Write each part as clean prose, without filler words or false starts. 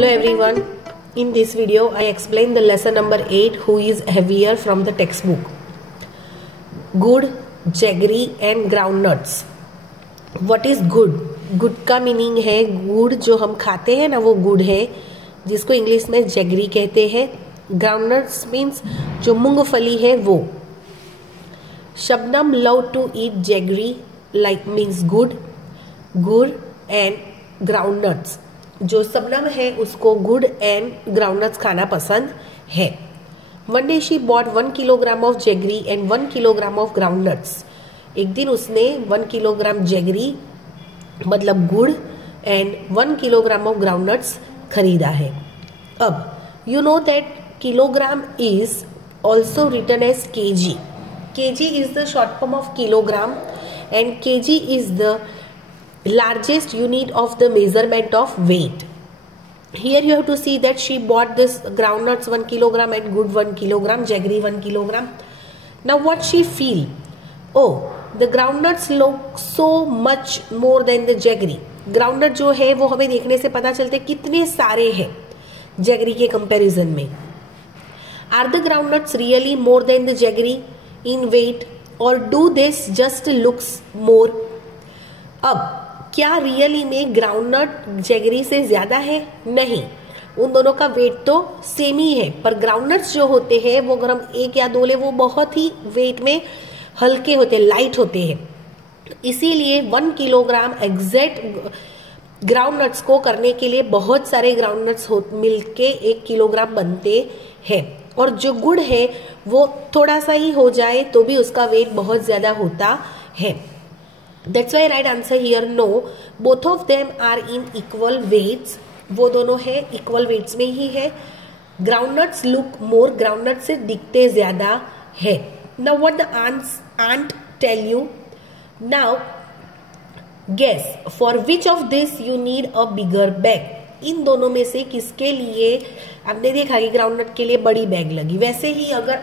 Hello everyone. In this video I explain the lesson number 8 who is heavier from the textbook. Good, jaggery and groundnuts. What is good? Good का meaning है गुड़ जो हम खाते हैं ना वो गुड़ है जिसको इंग्लिश में जैगरी कहते हैं. ग्राउंडनट्स मीन्स जो मूंगफली है वो. Shabnam love to eat jaggery like means गुड़ एंड ग्राउंडनट्स. जो शबनम है उसको गुड़ एंड ग्राउंडनट्स खाना पसंद है. One day she bought 1 kilogram of jaggery and 1 kilogram of groundnuts. एक दिन उसने 1 किलोग्राम जैगरी मतलब गुड़ एंड 1 किलोग्राम ऑफ ग्राउंडनट्स खरीदा है. अब you know that kilogram is also written as KG. KG is the short form of kilogram and KG is the largest unit of the measurement of weight. Here you have to see that she bought this groundnuts 1 kilogram and good 1 kilogram, jaggery 1 kilogram. Now what she feel? Oh, the groundnuts look so much more than the jaggery. Groundnut जो है वो हमें देखने से पता चलते कितने सारे हैं jaggery के comparison में. Are the groundnuts really more than the jaggery in weight or do this just looks more? अब क्या रियली में ग्राउंडनट जैगरी से ज्यादा है? नहीं, उन दोनों का वेट तो सेम ही है. पर ग्राउंडनट्स जो होते हैं वो अगर हम 1 या 2 ले वो बहुत ही वेट में हल्के होते हैं, लाइट होते हैं. इसीलिए 1 किलोग्राम एग्जैक्ट ग्राउंडनट्स को करने के लिए बहुत सारे ग्राउंडनट्स मिलके 1 किलोग्राम बनते हैं. और जो गुड़ है वो थोड़ा सा ही हो जाए तो भी उसका वेट बहुत ज्यादा होता है. That's why right answer here no. Both of them are in equal weights. वो दोनों है equal weights में ही है. Groundnuts look more. Groundnuts से दिखते ज्यादा है. Now what the aunt tell you? Now guess for which of this you need a bigger bag. इन दोनों में से किसके लिए आपने देखा कि ग्राउंडनट के लिए बड़ी बैग लगी. वैसे ही अगर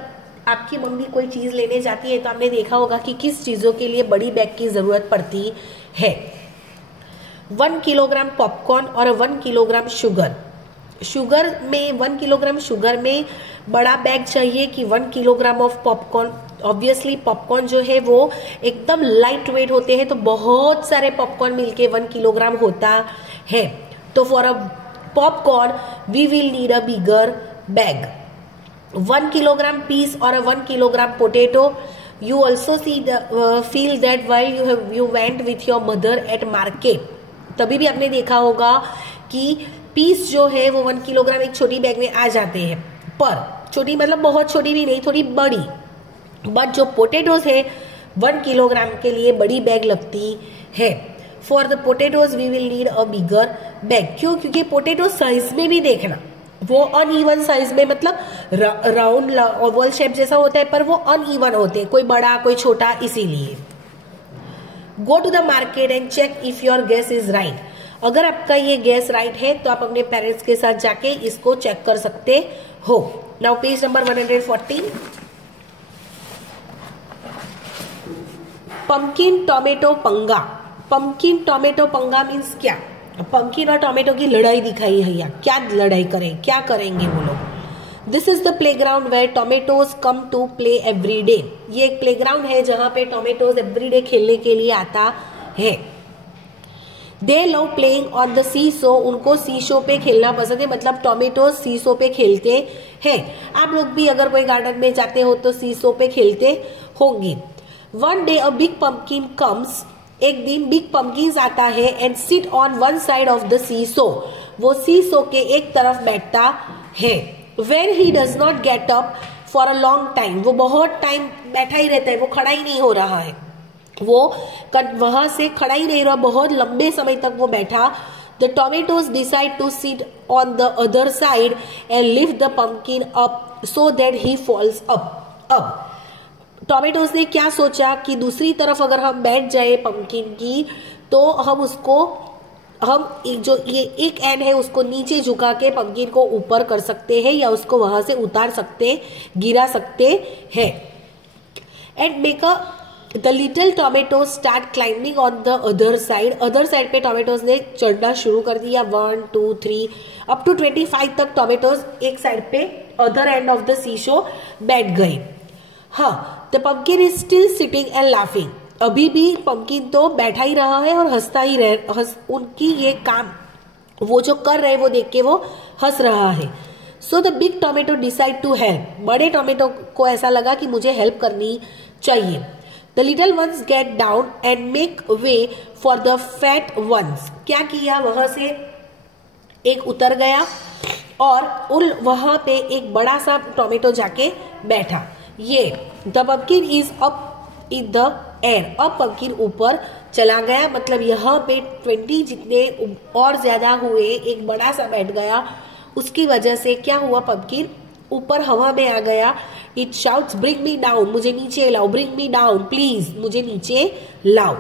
आपकी मम्मी कोई चीज लेने जाती है तो आपने देखा होगा कि किस चीजों के लिए बड़ी बैग की जरूरत पड़ती है. 1 किलोग्राम पॉपकॉर्न और 1 किलोग्राम शुगर. शुगर में 1 किलोग्राम शुगर में बड़ा बैग चाहिए कि 1 kilogram of popcorn. Obviously popcorn जो है वो एकदम लाइट वेट होते हैं तो बहुत सारे पॉपकॉर्न मिलके 1 किलोग्राम होता है. तो for a popcorn we will need a bigger bag. 1 kilogram peas or a 1 kilogram potato. You also feel that while you went with your mother at market. तभी भी आपने देखा होगा कि पीस जो है वो 1 किलोग्राम एक छोटी बैग में आ जाते हैं. पर छोटी मतलब बहुत छोटी भी नहीं, थोड़ी बड़ी. बट जो पोटेटोज है 1 किलोग्राम के लिए बड़ी बैग लगती है. For the potatoes we will need a bigger bag. क्यों? क्योंकि पोटेटो साइज में भी देखना वो अनइवन साइज में मतलब राउंड ओवल शेप जैसा होता है पर वो अनइवन होते हैं, कोई बड़ा कोई छोटा. इसीलिए go to the market and check if your guess is right. अगर आपका ये गेस राइट है तो आप अपने पेरेंट्स के साथ जाके इसको चेक कर सकते हो. Now page number 114. Pumpkin tomato पंगा. पंपकिन टोमेटो पंगा मीन्स क्या? पंपकिन और टोमेटो की लड़ाई दिखाई है. यहाँ क्या लड़ाई करें, क्या करेंगे वो लोग? This is the playground where tomatoes come to play every day. ये एक प्ले ग्राउंड है जहां पे टोमेटोज एवरी डे खेलने के लिए आता है. They love playing on the seesaw. उनको सी शो पे खेलना पसंद है, मतलब टोमेटोज सी शो पे खेलते हैं. आप लोग भी अगर कोई गार्डन में जाते हो तो सी शो पे खेलते होंगे. One day a big pumpkin comes. एक दिन बिग पंपकिन आता है and sit on one side of the seesaw. वो सी शो के एक तरफ बैठता है. When he does not get up for a long time. वो बहुत टाइम बैठा ही रहता है, वो खड़ा ही नहीं हो रहा है. वो वहां से खड़ा ही नहीं रहा, बहुत लंबे समय तक वो बैठा. The tomatoes decide to sit on the other side and lift the pumpkin up so that he falls up. अब टोमेटोज ने क्या सोचा कि दूसरी तरफ अगर हम बैठ जाए पंपकिन की तो हम जो ये एक एंड है उसको नीचे झुका के पंपकिन को ऊपर कर सकते हैं या उसको वहां से उतार सकते, गिरा सकते हैं. And make a the little tomato start climbing on the other side पे टोमेटोज ने चढ़ना शुरू कर दिया. 1 2 3 अप टू 25 तक टोमेटोज एक साइड पे other end of the seesaw बैठ गए. हाँ, the pumpkin is still sitting and laughing. अभी भी पंपकिन तो बैठा ही रहा है और हंसता ही उनकी ये काम वो जो कर रहे वो देख के वो हंस रहा है. So the big tomato decide to help. बड़े टोमेटो को ऐसा लगा कि मुझे हेल्प करनी चाहिए. The little ones get down and make way for the fat ones. क्या किया, वहां से एक उतर गया और वहां पे एक बड़ा सा टोमेटो जाके बैठा. ये the pumpkin is up in the air. अब पंपकिन ऊपर चला गया, मतलब यहाँ पे 20 जितने और ज्यादा हुए, एक बड़ा सा बैठ गया. उसकी वजह से क्या हुआ, पंपकिन ऊपर हवा में आ गया. It shouts bring me down. मुझे नीचे लाओ. Bring me down please. मुझे नीचे लाओ.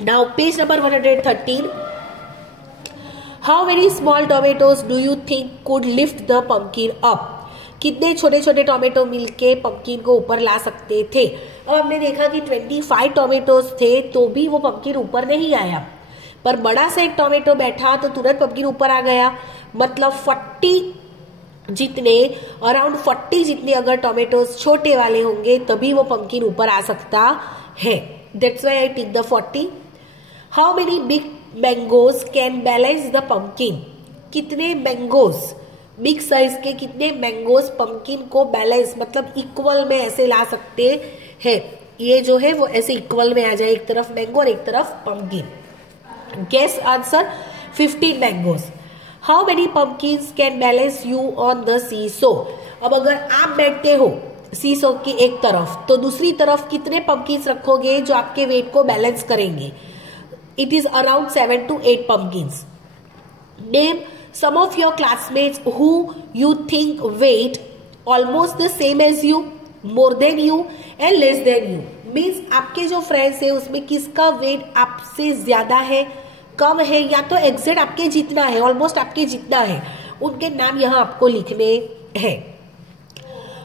Now page number 113. How many small tomatoes do you think could lift the pumpkin up. कितने छोटे छोटे टोमेटो मिलके पंपकिन को ऊपर ला सकते थे. अब हमने देखा कि 25 टोमेटोज थे तो भी वो पंपकिन ऊपर नहीं आया, पर बड़ा सा एक टोमेटो बैठा तो तुरंत पंपकिन ऊपर आ गया. मतलब 40 जितने अगर टोमेटोज छोटे वाले होंगे तभी वो पंपकिन ऊपर आ सकता है. That's why I tick the 40. How many big mangoes can balance the pumpkin. कितने मैंगोज, बिग साइज के कितने मैंगोज पंपकिन को बैलेंस मतलब इक्वल में ऐसे ला सकते हैं. ये जो है वो ऐसे इक्वल में आ जाए, एक तरफ मैंगो और एक तरफ pumpkin. Guess answer 15 mangoes. How many pumpkins can balance you on the seesaw. अब अगर आप बैठते हो सी सो की एक तरफ तो दूसरी तरफ कितने पंपकिन्स रखोगे जो आपके वेट को बैलेंस करेंगे. It is around 7 to 8 pumpkins. Name some of your classmates who you think weight almost the same as you, more than you and less than you. Means आपके जो फ्रेंड्स है उसमें किसका वेट आपसे ज्यादा है, कम है, या तो एग्जैक्ट आपके जितना है, ऑलमोस्ट आपके जितना है, उनके नाम यहाँ आपको लिखने हैं.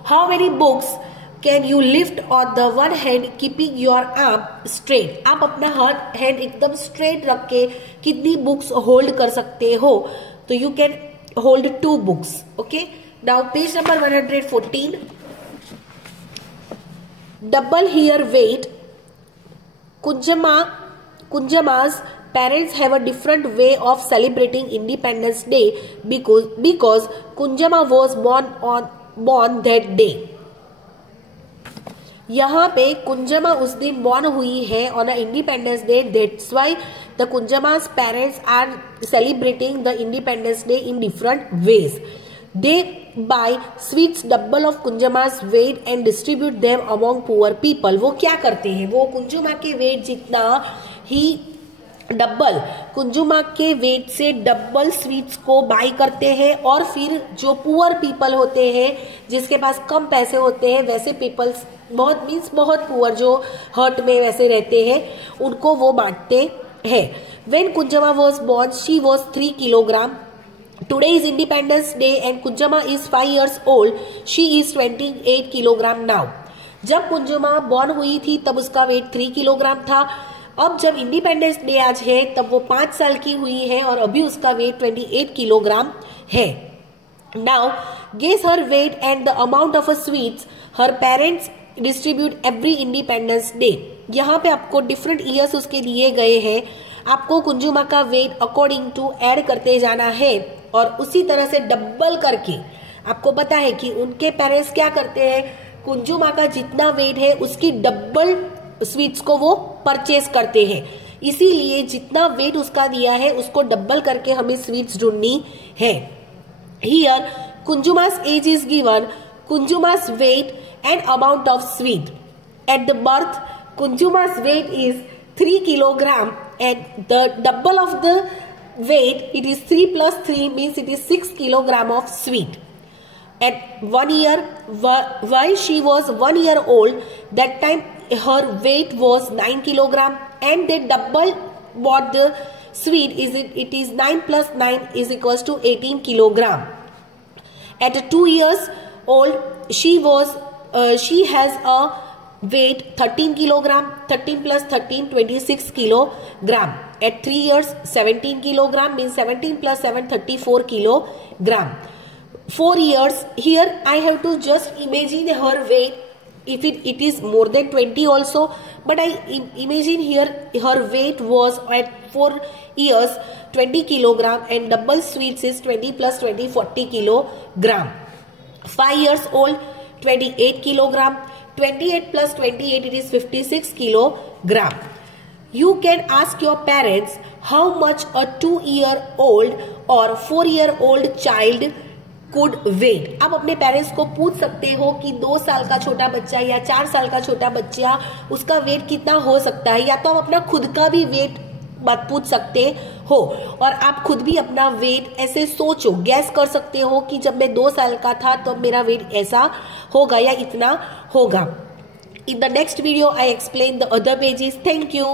How many books can you lift on the one hand keeping your arm straight. आप अपना हैंड एकदम स्ट्रेट रख के कितनी बुक्स होल्ड कर सकते हो. तो you can hold 2 books. Okay. Now page number 114. Double here weight. Kunjama's parents have a different way of celebrating Independence Day because Kunjama was born that day. यहाँ पे कुंजमा उस दिन बॉर्न हुई है on independence day. That's why the Kunjamma's parents are celebrating the independence day in different ways. They buy sweets double of Kunjamma's weight and distribute them among poor people. वो क्या करते हैं, वो कुंजुमा के वेट जितना ही डबल, कुंजुमा के वेट से डबल स्वीट्स को बाय करते हैं और फिर जो पुअर पीपल होते हैं जिसके पास कम पैसे होते हैं, वैसे पीपल्स बहुत पुअर जो हर्ट में वैसे रहते हैं, उनको वो बांटते हैं. When Kunjama was born, she was 3 kilogram. Today is Independence Day and Kunjama is 5 years old. She is 28 kilogram now. जब कुंजुमा बॉर्न हुई थी तब उसका वेट 3 किलोग्राम था. अब जब इंडिपेंडेंस डे आज है तब वो 5 साल की हुई है और अभी उसका वेट 28 किलोग्राम है. Now guess her weight and the amount of sweets her parents distribute every Independence Day. यहाँ पे आपको डिफरेंट ईयर्स उसके दिए गए हैं. आपको कुंजुमा का वेट अकॉर्डिंग टू ऐड करते जाना है और उसी तरह से डबल करके आपको पता है कि उनके पेरेंट्स क्या करते हैं, कुंजुमा का जितना वेट है उसकी डबल स्वीट्स को वो परचेस करते हैं. इसीलिए जितना वेट उसका दिया है उसको डबल करके हमें स्वीट्स ढूंढनी है. Here Kunjamma's age is given, Kunjamma's weight and amount of sweet. At the birth, Kunjuma's weight is 3 kilogram and the double of the weight, it is 3 plus 3 means it is 6 kilogram of sweet. At 1 year, while she was 1 year old, that time her weight was 9 kilogram and they double what the sweet is. It is 9 plus 9 is equals to 18 kilogram. At 2 years old, she has a weight 13 kilogram, 13 plus 13, 26 kilogram. At 3 years, 17 kilogram, means 17 plus 7, 34 kilogram. 4 years, here I have to just imagine her weight, if it is more than 20 also, but I imagine here her weight was at 4 years 20 kilogram, and double sweets is 20 plus 20, 40 kilogram. 5 years old, 28 kilogram. 28 plus 28, it is 56 kilogram. You can ask your parents how much a 2-year-old or 4-year-old child could weigh. आप अपने parents को पूछ सकते हो कि 2 साल का छोटा बच्चा या 4 साल का छोटा बच्चा उसका वेट कितना हो सकता है, या तो आप अपना खुद का भी वेट बात पूछ सकते हो, और आप खुद भी अपना वेट ऐसे सोचो, गैस कर सकते हो कि जब मैं 2 साल का था तो मेरा वेट ऐसा होगा या इतना होगा. In the next video I explain the other pages. Thank you.